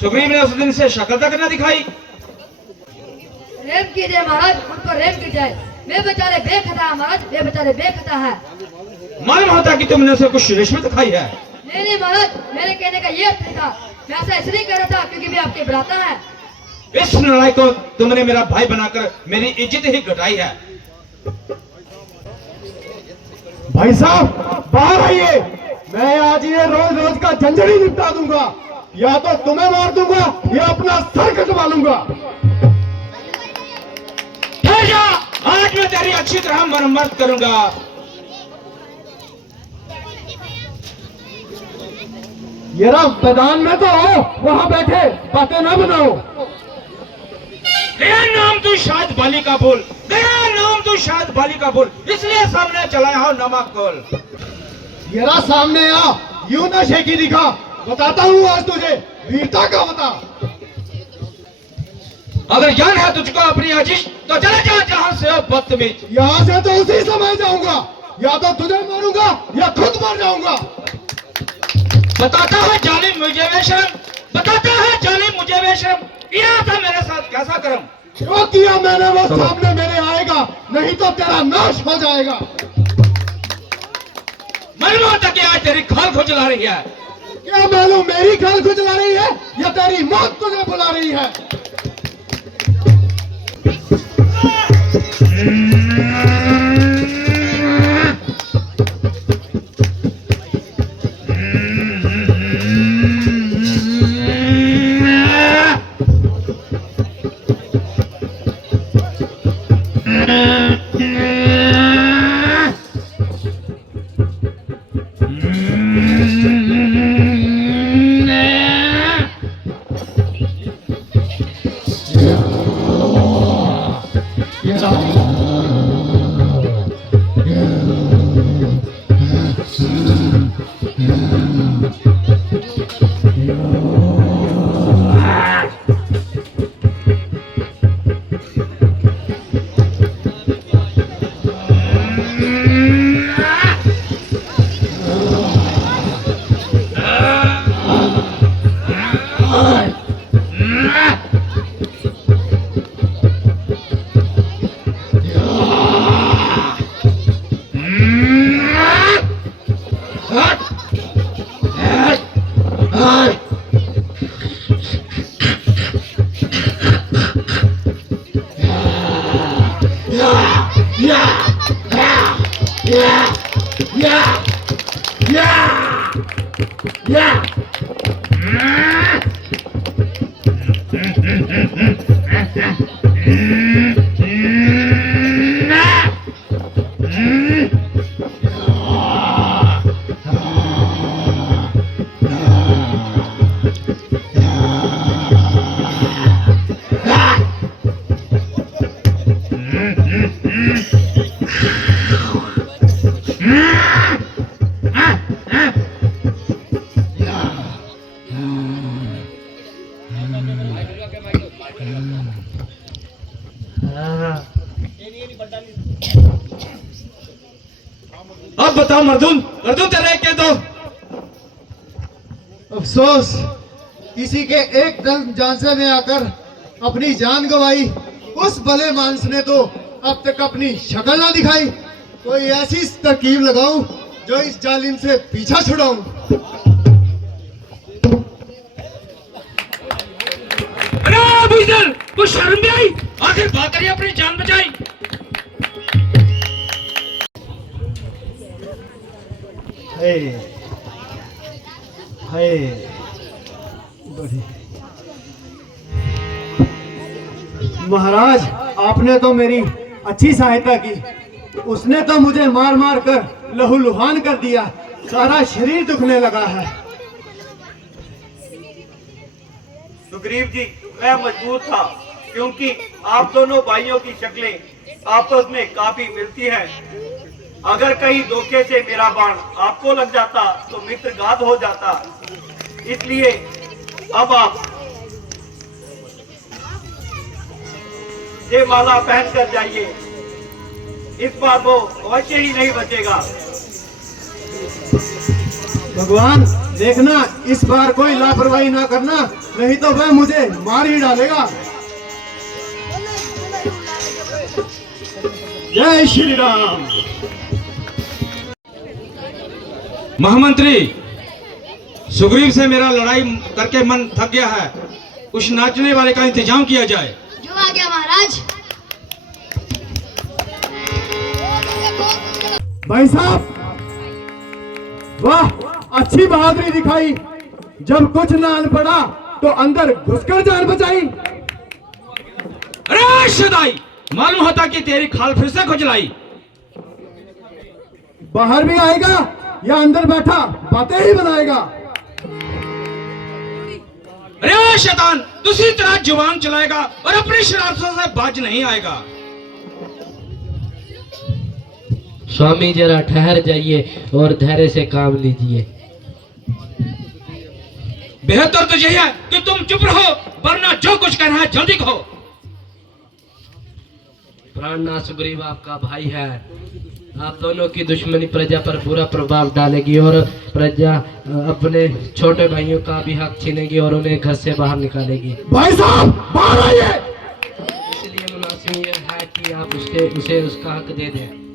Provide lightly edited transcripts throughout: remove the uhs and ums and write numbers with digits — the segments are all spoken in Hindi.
सुग्रीव ने उस दिन से शक्ल तक न दिखाई। रेम कीजिए महाराज, उनको रेम की जाए। वे बेचारे बेखता है महाराज, वे बेचारे बेखता है। मालूम होता कि तुमने उसे कुछ रिश्वत खाई है। नहीं महाराज, मेरे कहने का ये अर्थ था। मैं ऐसा इसलिए कह रहा था क्योंकि वे आपके भ्राता है। इस लड़ाई को तुमने मेरा भाई बनाकर मेरी इज्जत ही घटाई है। भाई साहब बाहर आइए, मैं आज ये रोज रोज का झंझट ही निपटा दूंगा। या तो तुम्हें मार दूंगा या अपना सर कटवा लूंगा। आज मैं तेरी अच्छी तरह मरम्मत करूंगा। ये रहा मैदान में तो हो, वहां बैठे बातें ना बनाओ। तेरा नाम तू शायद बाली का बोल, तेरा नाम तू शायद बाली का बोल, इसलिए सामने चलाया हो नमक खोल। ये रहा सामने आ, यूं ना शेखी दिखा। बताता हूँ आज तुझे वीरता का बता। अगर ज्ञान है तुझको अपनी आजीश तो चले जा जहां से हो बदतमीज। यहाँ से तो उसी समय जाऊंगा, या तो तुझे मारूंगा या खुद मर जाऊंगा। बताता है जालिम मुझे बेशरम, बताता है जालिम मुझे बेशरम, किया था मेरे साथ कैसा करम। जो किया मैंने वो सामने मेरे आएगा, नहीं तो तेरा नाश हो जाएगा। मालूम होता कि आज तेरी खाल खुजला रही है। क्या मालूम मेरी खाल खुजला रही है या तेरी मौत तुझे बुला रही है। अब बताओ मर्दून, मर्दून तेरे के दो। अफसोस किसी के एक दम जानसे में आकर अपनी जान गंवाई। उस भले मानस ने तो अब तक अपनी शक्ल ना दिखाई। कोई ऐसी तरकीब लगाऊं जो इस जालिम से पीछा छुड़ाऊं। कुछ शर्म भी आई? आखिर बात करिए, अपनी जान बचाई। महाराज आपने तो मेरी अच्छी सहायता की। उसने तो मुझे मार मार कर लहूलुहान कर दिया। सारा शरीर दुखने लगा है। सुग्रीव जी, मैं मजबूर था क्योंकि आप दोनों भाइयों की शक्लें आपस में काफी मिलती हैं। अगर कहीं धोखे से मेरा बाण आपको लग जाता तो मित्र घात हो जाता। इसलिए अब आप ये माला पहन कर जाइए। इस बार वो अवश्य ही नहीं बचेगा। भगवान देखना इस बार कोई लापरवाही ना करना, नहीं तो वह मुझे मार ही डालेगा। जय श्री राम। महामंत्री, सुग्रीव से मेरा लड़ाई करके मन थक गया है, कुछ नाचने वाले का इंतजाम किया जाए। जो आ गया महाराज। भाई साहब, वाह, अच्छी बहादुरी दिखाई। जब कुछ ना आन पड़ा तो अंदर घुसकर जान बचाई। अरे शदाई, मालूम होता कि तेरी खाल फिर से खुजलाई। बाहर भी आएगा या अंदर बैठा बातें ही बनाएगा। अरे शैतान, दूसरी तरह जुबान चलाएगा और अपनी शरारतों से बाज नहीं आएगा। स्वामी जरा ठहर जाइए और धैर्य से काम लीजिए। बेहतर तो यही है कि तुम चुप रहो, वरना जो कुछ कहना है जल्दी कहो। प्राणनाथ सुग्रीव आपका भाई है। आप दोनों की दुश्मनी प्रजा पर बुरा प्रभाव डालेगी और प्रजा अपने छोटे भाइयों का भी हक छीनेगी और उन्हें घर से बाहर निकालेगी। भाई साहब, बाहर आइए। इसलिए मुनासिब यह है कि आप उसे उसका हक दे दें।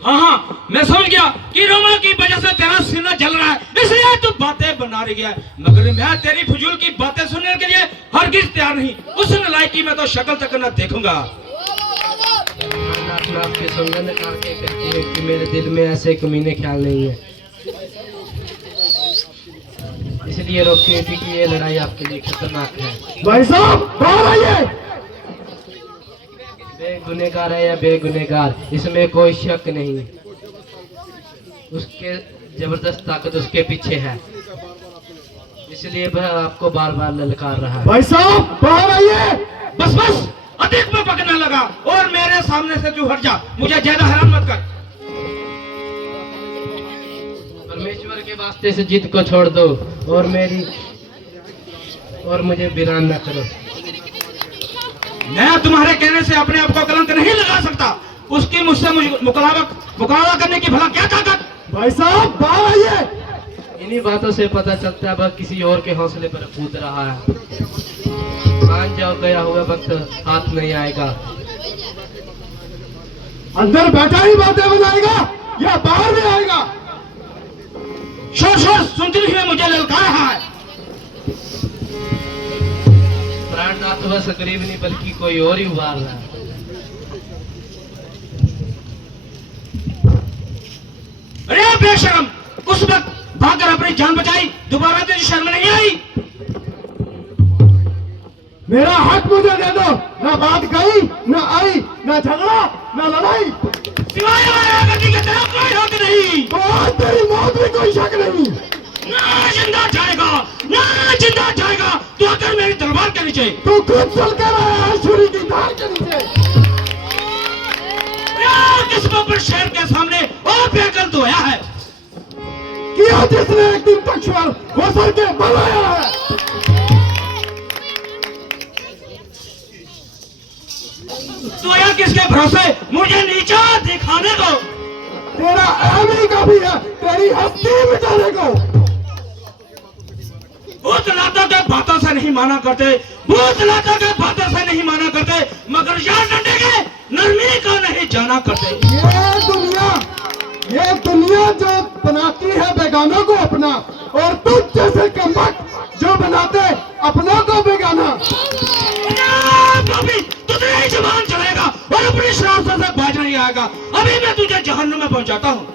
हाँ हाँ, मैं समझ गया कि रोमा की वजह से तेरा सीना जल रहा है, इसलिए तू बातें बना रही है। मगर मैं तेरी फजूल की बातें सुनने के लिए हरगिज तैयार नहीं। उस नालायकी में तो शक्ल तक न देखूंगा। आपके सुंगंध करके कहती है कि मेरे दिल में ऐसे कमीने ख्याल नहीं है, इसलिए रोकती थी कि ये लड़ाई आपके लिए खतरनाक है। भाई साहब, बाहर आइए। बेगुनेगार है या बेगुनेगार, इसमें कोई शक नहीं। उसके जबरदस्त ताकत उसके पीछे है, इसलिए वह आपको बार बार ललकार रहा है। भाई साहब, बाहर आइए। बस बस, अधिक में पकड़ने लगा और मेरे सामने से तू हट जा, मुझे ज्यादा हैरान मत कर। परमेश्वर के वास्ते से जिद को छोड़ दो और मुझे वीरान न करो। मैं तुम्हारे कहने से अपने आप को कलंक नहीं लगा सकता। उसकी मुझसे मुकाबला करने की भला क्या ताकत। भाई साहब, बाहर आइए। इन्हीं बातों से पता चलता है वह किसी और के हौसले पर कूद रहा है। मान जाओ, गया हुआ वक्त हाथ नहीं आएगा। अंदर बैठा ही बातें बनाएगा या बाहर भी आएगा। शोर शोर सुनती हुए मुझे ललका रहा है। प्राणनाथ वह सुग्रीव नहीं बल्कि कोई और ही उबार रहा है। अरे बेशरम, उस वक्त भागकर अपनी जान बचाई, दोबारा तुझे शर्म नहीं आई। मेरा हक मुझे दे दो। ना बात गई, ना आई, ना झगड़ा, ना लड़ाई। सिवाय गति के तरफ कोई हक नहीं। तो आज तेरी मौत में कोई शक नहीं। ना जिंदा जाएगा, ना जिंदा जाएगा। तो अगर मेरी तलवार के नीचे तू खुद चल कर आया है छुरी की धार के नीचे। किस्मों पर शेर के सामने और बेकल धोया है। किया जिसने एक दिन तक स्वर घोसर के बनाया है। तो यार किसके भरोसे मुझे नीचा दिखाने को। तेरा एमी का भी है तेरी हस्ती मिटाने को। भूत लाता के बातों से नहीं माना करते, भूत लाता के बातों से नहीं माना करते, मगर यार डंडे के नरमी का नहीं जाना करते। ये दुनिया जो बनाती है बेगानों को अपना, और तुझ जैसे कमबख्त जो बनाते अपनों को बेगाना। तुझे ही जुबान चलेगा और अपनी शरारतों से बाज नहीं आएगा। अभी मैं तुझे जहन्नुम में पहुंचाता हूँ।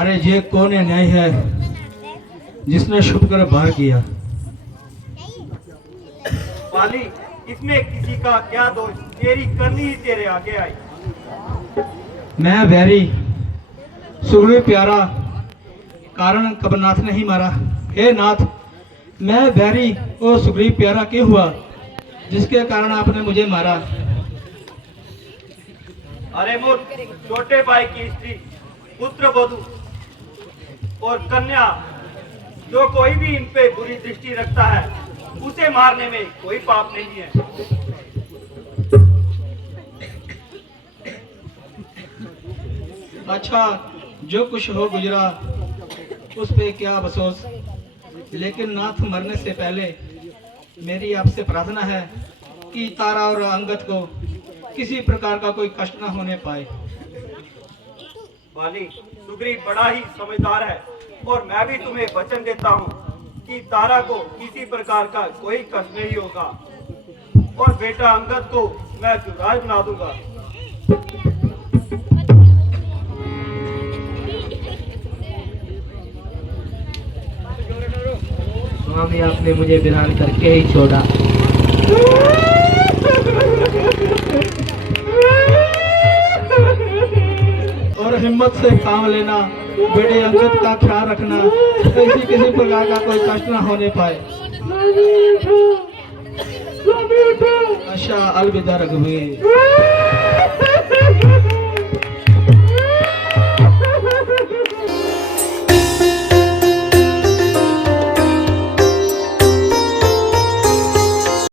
अरे ये कौन है न्याय है जिसने छुप कर बाहर किया? वाली, इसमें किसी का क्या दोष? तेरी करनी ही तेरे आगे आई। मैं वैरी सुग्रीव प्यारा कारण कबरनाथ ने ही मारा। हे नाथ, मैं वैरी और सुग्रीव प्यारा क्यों हुआ जिसके कारण आपने मुझे मारा? अरे मूर्ख, छोटे भाई की स्त्री, पुत्र वधू और कन्या, जो कोई भी इन पे बुरी दृष्टि रखता है उसे मारने में कोई पाप नहीं है। अच्छा, जो कुछ हो गुजरा उस पे क्या अफसोस, लेकिन नाथ मरने से पहले मेरी आपसे प्रार्थना है कि तारा और अंगद को किसी प्रकार का कोई कष्ट न होने पाए। वाली, सुग्रीव बड़ा ही समझदार है और मैं भी तुम्हें वचन देता हूँ कि तारा को किसी प्रकार का कोई कष्ट नहीं होगा और बेटा अंगद को मैं युवराज बना दूंगा। स्वामी, आपने मुझे विरान करके ही छोड़ा। और हिम्मत से काम लेना, बेटे अंगद का ख्याल रखना, ऐसी किसी प्रकार का कोई कष्ट न होने पाए। अच्छा, अलविदा रघुवीर।